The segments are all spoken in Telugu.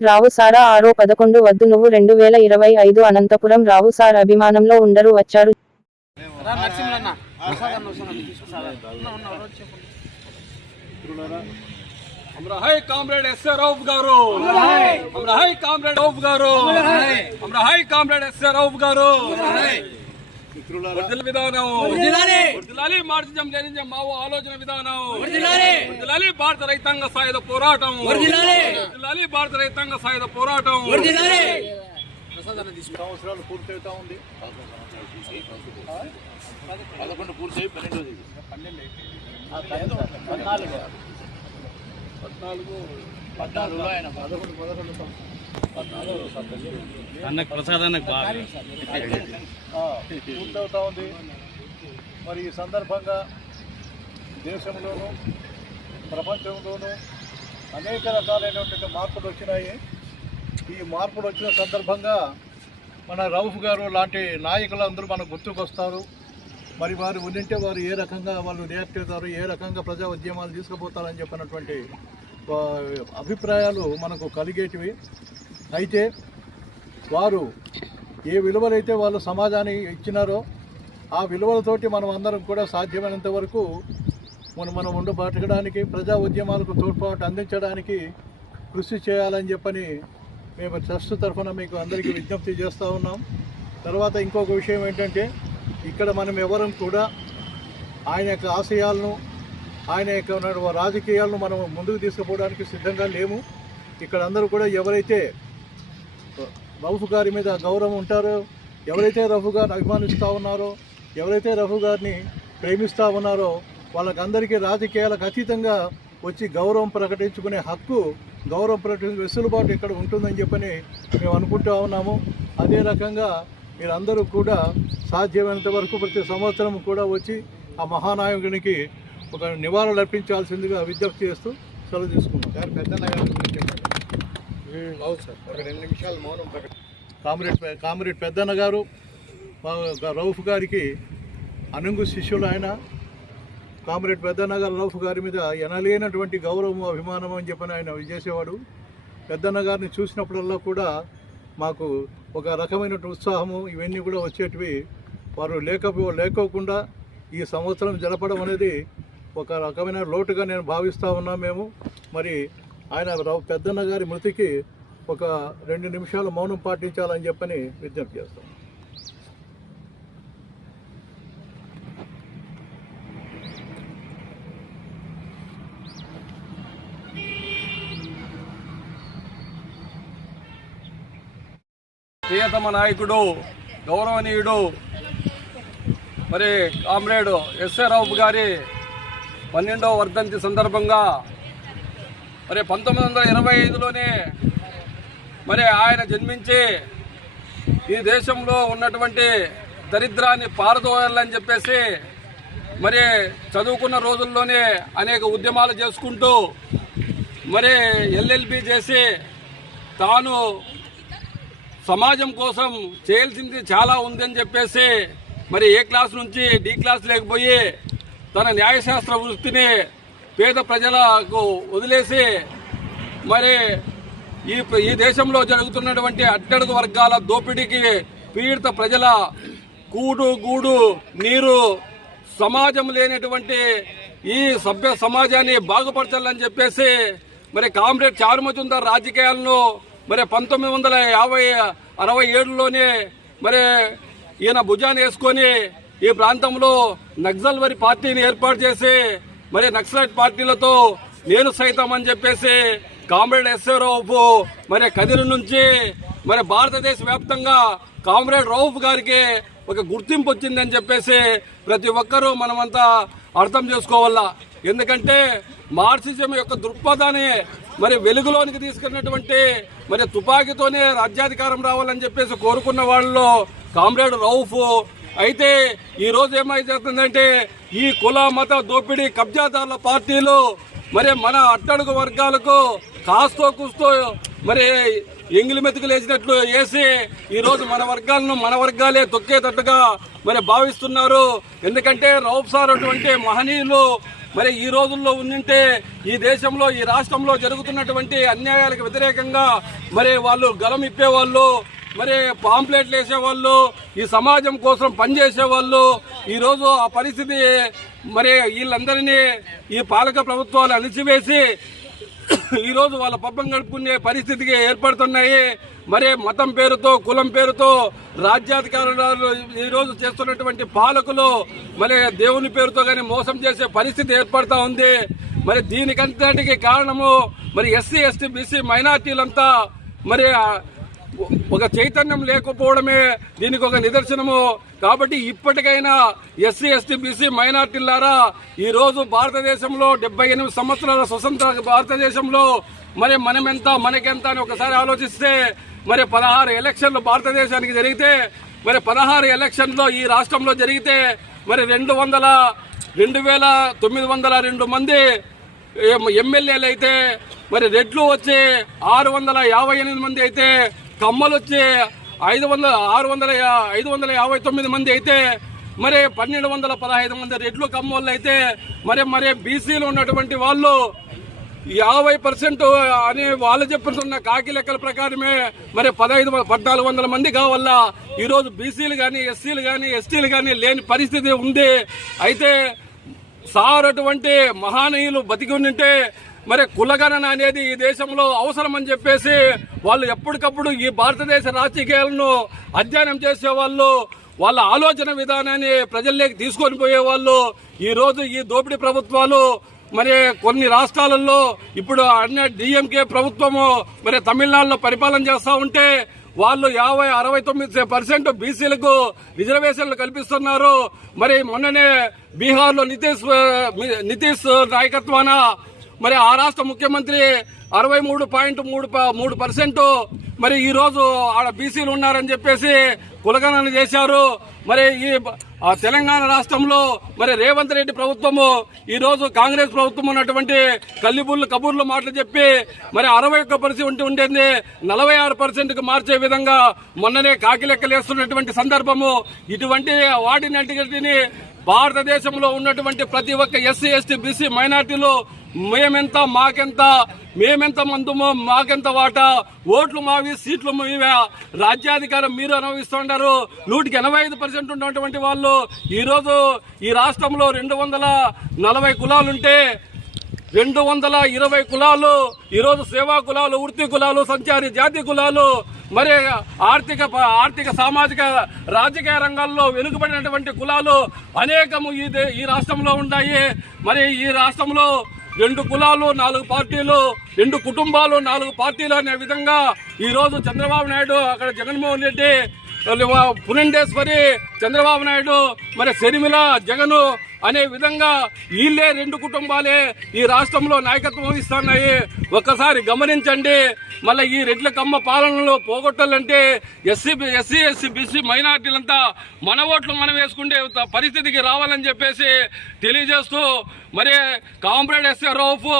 రావు సారా 6-11 వద్దు నువ్వు 2025 అనంతపురం రావు సార్ అభిమానంలో ఉండరు వచ్చారు. కామ్రేడ్ ఎస్ఆర్ రౌఫ్ గారు, కామ్రేడ్ రౌఫ్ గారు, కామ్రేడ్ ఎస్ఆర్ రౌఫ్ గారు విధానం వర్ధిల్లాలి, మార్క్సిజం లెనినిజం మావో ఆలోచన విధానం వర్ధిల్లాలి, భారత రైతాంగ సాయుధ పోరాటం వర్ధిల్లాలి, భారత రైతాంగ సాయుధ పోరాటం. సంవత్సరాలు పూర్తవుతా ఉంది. 11 పూర్తయి 12 14 ఆయన 11 పూర్తవుతా ఉంది. మరి ఈ సందర్భంగా దేశంలోనూ ప్రపంచంలోనూ అనేక రకాలైనటువంటి మార్పులు వచ్చినాయి. ఈ మార్పులు వచ్చిన సందర్భంగా మన రౌఫ్ గారు లాంటి నాయకులందరూ మనకు గుర్తుకొస్తారు. మరి వారు ఉండింటే వారు ఏ రకంగా వాళ్ళు రియాక్ట్ అవుతారు, ఏ రకంగా ప్రజా ఉద్యమాలు తీసుకుపోతారని చెప్పినటువంటి అభిప్రాయాలు మనకు కలిగేటివి. అయితే వారు ఏ విలువలైతే వాళ్ళు సమాజానికి ఇచ్చినారో ఆ విలువలతోటి మనం అందరం కూడా సాధ్యమైనంత వరకు మనం బతకడానికి ప్రజా ఉద్యమాలకు తోడ్పాటు అందించడానికి కృషి చేయాలని చెప్పని మేము ట్రస్ట్ తరఫున మీకు అందరికీ విజ్ఞప్తి చేస్తూ ఉన్నాం. తర్వాత ఇంకొక విషయం ఏంటంటే ఇక్కడ మనం ఎవరం కూడా ఆయన యొక్క ఆశయాలను ఆయన యొక్క రాజకీయాలను మనం ముందుకు తీసుకుపోవడానికి సిద్ధంగా లేము. ఇక్కడ అందరూ కూడా ఎవరైతే రౌఫ్ గారి మీద గౌరవం ఉంటారో, ఎవరైతే రౌఫ్ గారిని అభిమానిస్తూ ఉన్నారో, ఎవరైతే రౌఫ్ గారిని ప్రేమిస్తూ ఉన్నారో వాళ్ళకందరికీ రాజకీయాలకు అతీతంగా వచ్చి గౌరవం ప్రకటించుకునే హక్కు, గౌరవం ప్రకటించే వెసులుబాటు ఇక్కడ ఉంటుందని చెప్పని మేము అనుకుంటూ ఉన్నాము. అదే రకంగా మీరందరూ కూడా సాధ్యమైనంత వరకు ప్రతి సంవత్సరం కూడా వచ్చి ఆ మహానాయకునికి ఒక నివాళులు అర్పించాల్సిందిగా విజ్ఞప్తి చేస్తూ సెలవు తీసుకున్నాం. పెద్దన్న గారి గురించి చెప్పండి. ఒక 2 నిమిషాలు మౌనం కామ్రేడ్ పెద్దన్న గారు రౌఫ్ గారికి అనుంగు శిష్యులు. ఆయన కామ్రేడ్ పెద్దన్న గారు రౌఫ్ గారి మీద ఎనలేనటువంటి గౌరవం, అభిమానం అని చెప్పని ఆయన చేసేవాడు. పెద్దన్న గారిని చూసినప్పుడల్లా కూడా మాకు ఒక రకమైన ఉత్సాహము ఇవన్నీ కూడా వచ్చేటివి. వారు లేకోకుండా ఈ సంవత్సరం జరపడం అనేది ఒక రకమైన లోటుగా నేను భావిస్తూ ఉన్నా మేము. మరి ఆయన పెద్దన్న గారి మృతికి ఒక 2 నిమిషాలు మౌనం పాటించాలని చెప్పని విజ్ఞప్తి చేస్తాం. ప్రియతమ నాయకుడు, గౌరవనీయుడు మరి కామ్రేడ్ ఎస్ఆర్ రౌఫ్ గారి 12వ వర్ధంతి సందర్భంగా మరి 1925లోనే మరి ఆయన జన్మించి ఈ దేశంలో ఉన్నటువంటి దరిద్రాన్ని పారదోయాలని చెప్పేసి మరి చదువుకున్న రోజుల్లోనే అనేక ఉద్యమాలు చేసుకుంటూ మరి ఎల్ఎల్బి చేసి తాను సమాజం కోసం చేయాల్సింది చాలా ఉందని చెప్పేసి మరి ఏ క్లాస్ నుంచి డి క్లాస్ లేకపోయి తన న్యాయశాస్త్ర వృత్తిని పేద ప్రజలకు వదిలేసి మరి ఈ దేశంలో జరుగుతున్నటువంటి అట్టడుగు వర్గాల దోపిడీకి పీడిత ప్రజల గూడు నీరు సమాజం లేనటువంటి ఈ సభ్య సమాజాన్ని బాగుపరచాలని చెప్పేసి మరి కామ్రేడ్ చారుమజుందార్ రాజకీయాలను మరి 1967లోనే మరి ఈయన భుజాన్ని వేసుకొని ఈ ప్రాంతంలో నక్సల్వరి పార్టీని ఏర్పాటు చేసి మరి నక్సలైట్ పార్టీలతో నేను సైతం అని చెప్పేసి కామ్రేడ్ ఎస్ఆర్ రౌఫ్ మరి కదిరి నుంచి మరి భారతదేశ వ్యాప్తంగా కామ్రేడ్ రౌఫ్ గారికి ఒక గుర్తింపు వచ్చిందని చెప్పేసి ప్రతి ఒక్కరూ మనమంతా అర్థం చేసుకోవాలా. ఎందుకంటే మార్క్సిజం యొక్క దృక్పథాన్ని మరి వెలుగులోనికి తీసుకున్నటువంటి మరి తుపాకీతోనే రాజ్యాధికారం రావాలని చెప్పేసి కోరుకున్న వాళ్ళలో కామ్రేడ్ రౌఫ్. అయితే ఈ రోజు ఏమైతుందంటే ఈ కుల మత దోపిడీ కబ్జాదారుల పార్టీలు మరి మన అట్టడుగు వర్గాలకు కాస్తో కూస్తో మరి ఎంగిలి మెతుకులు వేసినట్లు వేసి ఈరోజు మన వర్గాలే తొక్కేటట్టుగా మరి భావిస్తున్నారు. ఎందుకంటే రౌఫ్ సార్ అటువంటి మహనీయులు మరి ఈ రోజుల్లో ఉండింటే ఈ దేశంలో ఈ రాష్ట్రంలో జరుగుతున్నటువంటి అన్యాయాలకు వ్యతిరేకంగా మరి వాళ్ళు గలం ఇప్పేవాళ్ళు, మరి పాంప్లెట్లు వేసేవాళ్ళు, ఈ సమాజం కోసం పనిచేసేవాళ్ళు. ఈరోజు ఆ పరిస్థితి మరి వీళ్ళందరినీ ఈ పాలక ప్రభుత్వాలు అణిచివేసి ఈరోజు వాళ్ళ పబ్బం గడుపుకునే పరిస్థితికి ఏర్పడుతున్నాయి. మరి మతం పేరుతో, కులం పేరుతో రాజ్యాధికారులు ఈరోజు చేస్తున్నటువంటి పాలకులు మరి దేవుని పేరుతో కానీ మోసం చేసే పరిస్థితి ఏర్పడతా ఉంది. మరి దీనికంతటికి కారణము మరి ఎస్సీ, ఎస్టీ, బీసీ మైనార్టీలంతా మరి ఒక చైతన్యం లేకపోవడమే దీనికి ఒక నిదర్శనము. కాబట్టి ఇప్పటికైనా ఎస్సీ, ఎస్టీ, బీసీ మైనార్టీలారా ఈ రోజు భారతదేశంలో 78 సంవత్సరాల స్వతంత్ర భారతదేశంలో మరి మనమెంత మనకెంత అని ఒకసారి ఆలోచిస్తే మరి 16 ఎలక్షన్లు భారతదేశానికి జరిగితే మరి 16 ఎలక్షన్లో ఈ రాష్ట్రంలో జరిగితే మరి 2,902 మంది ఎమ్మెల్యేలు అయితే మరి రెడ్లు వచ్చి 658 మంది అయితే కమ్మలు వచ్చి 559 మంది అయితే మరి 1,215 మంది రెడ్లు కమ్మోళ్ళు అయితే మరి బీసీలు ఉన్నటువంటి వాళ్ళు 50% అని వాళ్ళు చెప్తున్న కాకి లెక్కల ప్రకారమే మరి 1,400 మంది కావాలా. ఈరోజు బీసీలు కానీ, ఎస్సీలు కానీ, ఎస్టీలు కానీ లేని పరిస్థితి ఉంది. అయితే సారటువంటి మహానీయులు బతికి ఉంటే మరి కులగణన అనేది ఈ దేశంలో అవసరం అని చెప్పేసి వాళ్ళు ఎప్పటికప్పుడు ఈ భారతదేశ రాజకీయాలను అధ్యయనం చేసేవాళ్ళు, వాళ్ళ ఆలోచన విధానాన్ని ప్రజల్లోకి తీసుకొని పోయేవాళ్ళు. ఈ రోజు ఈ దోపిడీ ప్రభుత్వాలు మరి కొన్ని రాష్ట్రాలలో ఇప్పుడు అన్ని డిఎంకే ప్రభుత్వము మరి తమిళనాడులో పరిపాలన చేస్తూ ఉంటే వాళ్ళు 69% బీసీలకు రిజర్వేషన్లు కల్పిస్తున్నారు. మరి మొన్ననే బీహార్లో నితీష్ నాయకత్వాన మరి ఆ రాష్ట్ర ముఖ్యమంత్రి 63.3% మరి ఈ రోజు ఆడ బీసీలు ఉన్నారని చెప్పేసి కులగణన చేశారు. మరి ఈ తెలంగాణ రాష్ట్రంలో మరి రేవంత్ రెడ్డి ప్రభుత్వము ఈ రోజు కాంగ్రెస్ ప్రభుత్వం ఉన్నటువంటి కల్లిబుల్లు కబూర్లు మాటలు చెప్పి మరి 61% ఉండేది 46%కు మార్చే విధంగా మొన్ననే కాకిలెక్కలేస్తున్నటువంటి సందర్భము. ఇటువంటి వాటిని భారతదేశంలో ఉన్నటువంటి ప్రతి ఒక్క ఎస్సీ, ఎస్టీ, బీసీ మైనార్టీలు మేమెంత మాకెంత, మేమెంత మందుమో మాకెంత వాటా, ఓట్లు మావి, సీట్లు మీవే, రాజ్యాధికారం మీరు అనుభవిస్తున్నారు. 185% ఉన్నటువంటి వాళ్ళు ఈరోజు ఈ రాష్ట్రంలో 240 కులాలుంటే 220 కులాలు ఈరోజు సేవా కులాలు, వృత్తి కులాలు, సంచారి జాతి కులాలు మరి ఆర్థిక సామాజిక రాజకీయ రంగాల్లో వెనుకబడినటువంటి కులాలు అనేకము ఈ రాష్ట్రంలో ఉన్నాయి. మరి ఈ రాష్ట్రంలో 2 కులాలు 4 పార్టీలు, 2 కుటుంబాలు 4 పార్టీలు అనే విధంగా ఈ రోజు చంద్రబాబు నాయుడు, అక్కడ జగన్మోహన్ రెడ్డి, పురంధేశ్వరి, చంద్రబాబు నాయుడు, మరి శర్మిల, జగన్ అనే విధంగా వీళ్ళే 2 కుటుంబాలే ఈ రాష్ట్రంలో నాయకత్వం వహిస్తున్నాయి. ఒక్కసారి గమనించండి. మళ్ళీ ఈ రెడ్ల కమ్మ పాలనలో పోగొట్టాలంటే ఎస్సీ, ఎస్టీ, బీసీ మైనార్టీలంతా మన ఓట్లు మనం వేసుకుంటే పరిస్థితికి రావాలని చెప్పేసి తెలియజేస్తూ మరి కామ్రేడ్ ఎస్ఆర్ రౌఫ్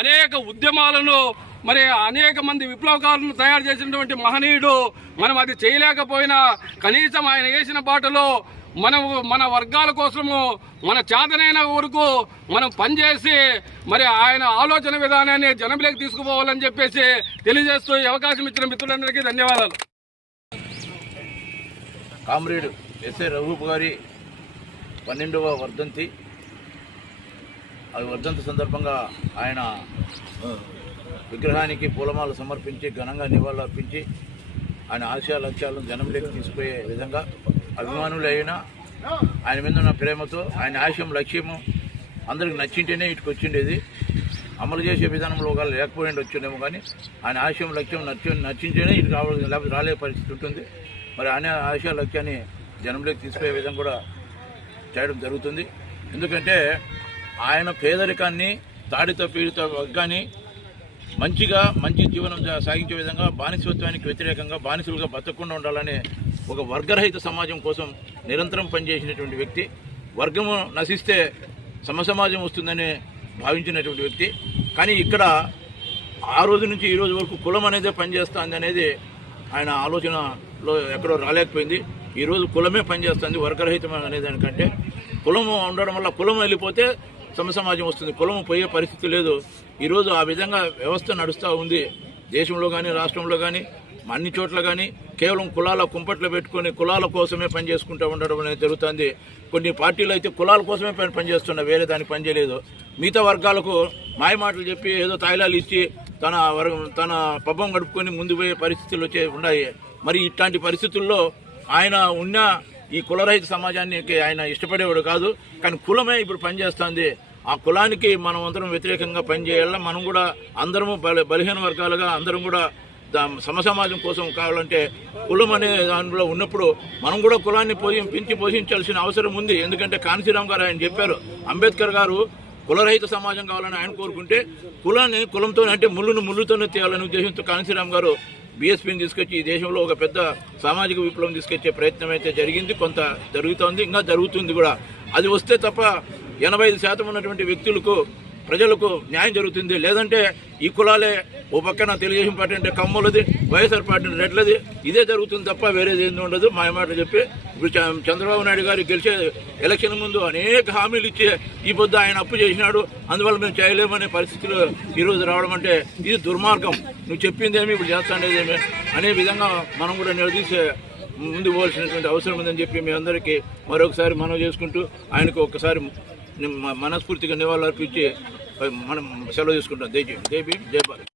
అనేక ఉద్యమాలను మరి అనేక మంది విప్లవకారులను తయారు చేసినటువంటి మహనీయుడు. మనం అది చేయలేకపోయినా కనీసం ఆయన వేసిన బాటలో మన వర్గాల కోసము మన చేతనైన వరకు మనం పనిచేసి మరి ఆయన ఆలోచన విధానాన్ని జనంలోకి తీసుకుపోవాలని చెప్పేసి తెలియజేస్తూ ఈ అవకాశం ఇచ్చిన మిత్రులందరికీ ధన్యవాదాలు. కామ్రేడ్ ఎస్ఆర్ రౌఫ్ గారి 12వ వర్ధంతి. ఆ వర్ధంతి సందర్భంగా ఆయన విగ్రహానికి పూలమాల సమర్పించి ఘనంగా నివాళులు అర్పించి ఆయన ఆశయ లక్ష్యాలను జనంలోకి తీసుకుపోయే విధంగా అభిమానులు అయినా ఆయన మీద ఉన్న ప్రేమతో ఆయన ఆశయం లక్ష్యము అందరికి నచ్చింటేనే ఇటుకు వచ్చిండేది. అమలు చేసే విధానంలో ఒకవేళ లేకపోయిండి వచ్చిండేమో, కానీ ఆయన ఆశయం లక్ష్యం నచ్చింటేనే ఇటు కావాలి, లేకపోతే రాలే పరిస్థితి ఉంటుంది. మరి ఆయన ఆశయ లక్ష్యాన్ని జనంలోకి తీసుకుపోయే విధంగా కూడా చేయడం జరుగుతుంది. ఎందుకంటే ఆయన పేదరికాన్ని, తాడితో పీడితో వర్గాన్ని మంచి జీవనం సాగించే విధంగా, బానిసత్వానికి వ్యతిరేకంగా బానిసలుగా బతకకుండా ఉండాలనే ఒక వర్గరహిత సమాజం కోసం నిరంతరం పనిచేసినటువంటి వ్యక్తి. వర్గము నశిస్తే సమసమాజం వస్తుందని భావించినటువంటి వ్యక్తి. కానీ ఇక్కడ ఆ రోజు నుంచి ఈ రోజు వరకు కులం అనేదే పనిచేస్తుంది అనేది ఆయన ఆలోచనలో ఎక్కడో రాలేకపోయింది. ఈరోజు కులమే పనిచేస్తుంది, వర్గరహితం అనేదానికంటే. కులం ఉండడం వల్ల కులం వెళ్ళిపోతే సమసమాజం వస్తుంది. కులం పోయే పరిస్థితి లేదు. ఈరోజు ఆ విధంగా వ్యవస్థ నడుస్తూ ఉంది. దేశంలో కానీ రాష్ట్రంలో కానీ అన్ని చోట్ల కానీ కేవలం కులాల కుంపట్లు పెట్టుకొని కులాల కోసమే పనిచేసుకుంటూ ఉండడం అనేది జరుగుతుంది. కొన్ని పార్టీలు అయితే కులాల కోసమే పనిచేస్తున్నా, వేరే దానికి పనిచేయలేదు. మిగతా వర్గాలకు మాయమాటలు చెప్పి ఏదో తాయిలాలు ఇచ్చి తన పబ్బం గడుపుకొని ముందు పోయే పరిస్థితులు ఉన్నాయి. మరి ఇట్లాంటి పరిస్థితుల్లో ఆయన ఉన్న ఈ కులరహిత సమాజానికి ఆయన ఇష్టపడేవాడు కాదు. కానీ కులమే ఇప్పుడు పనిచేస్తుంది. ఆ కులానికి మనం అందరం వ్యతిరేకంగా పనిచేయాల. మనం కూడా అందరము బలహీన వర్గాలుగా అందరం కూడా సమసమాజం కోసం కావాలంటే కులం అనే దానిలో ఉన్నప్పుడు మనం కూడా కులాన్ని పెంచి పోషించాల్సిన అవసరం ఉంది. ఎందుకంటే కాంశీరామ్ గారు ఆయన చెప్పారు, అంబేద్కర్ గారు కులరహిత సమాజం కావాలని ఆయన కోరుకుంటే కులాన్ని కులంతో అంటే ముళ్ళుతోనే తేయాలనే ఉద్దేశంతో కాంశీరామ్ గారు బీఎస్పీని తీసుకొచ్చి ఈ దేశంలో ఒక పెద్ద సామాజిక విప్లవం తీసుకొచ్చే ప్రయత్నం అయితే జరిగింది, కొంత జరుగుతోంది, ఇంకా జరుగుతుంది కూడా. అది వస్తే తప్ప 85% ఉన్నటువంటి వ్యక్తులకు ప్రజలకు న్యాయం జరుగుతుంది. లేదంటే ఈ కులాలే ఓ పక్కన తెలుగుదేశం పార్టీ అంటే కమ్మలది, వైఎస్ఆర్ పార్టీ రెడ్లది, ఇదే జరుగుతుంది తప్ప వేరేది ఏది ఉండదు. మాయమాటలు చెప్పి ఇప్పుడు చంద్రబాబు నాయుడు గారు గెలిచే ఎలక్షన్ ముందు అనేక హామీలు ఇచ్చి ఈ పొద్దు ఆయన అప్పు చేసినాడు, అందువల్ల మేము చేయలేమనే పరిస్థితులు ఈరోజు రావడం అంటే ఇది దుర్మార్గం. నువ్వు చెప్పిందేమి ఇప్పుడు చేస్తానేదేమి అనే విధంగా మనం కూడా నిలదీసే ముందు పోవాల్సినటువంటి అవసరం ఉందని చెప్పి మీ అందరికీ మరొకసారి మనవి చేసుకుంటూ ఆయనకు ఒకసారి మనస్ఫూర్తిగా నివాళులు అర్పించి మనం సెలవు తీసుకుంటాం. జై భీమ్, జై భారత్.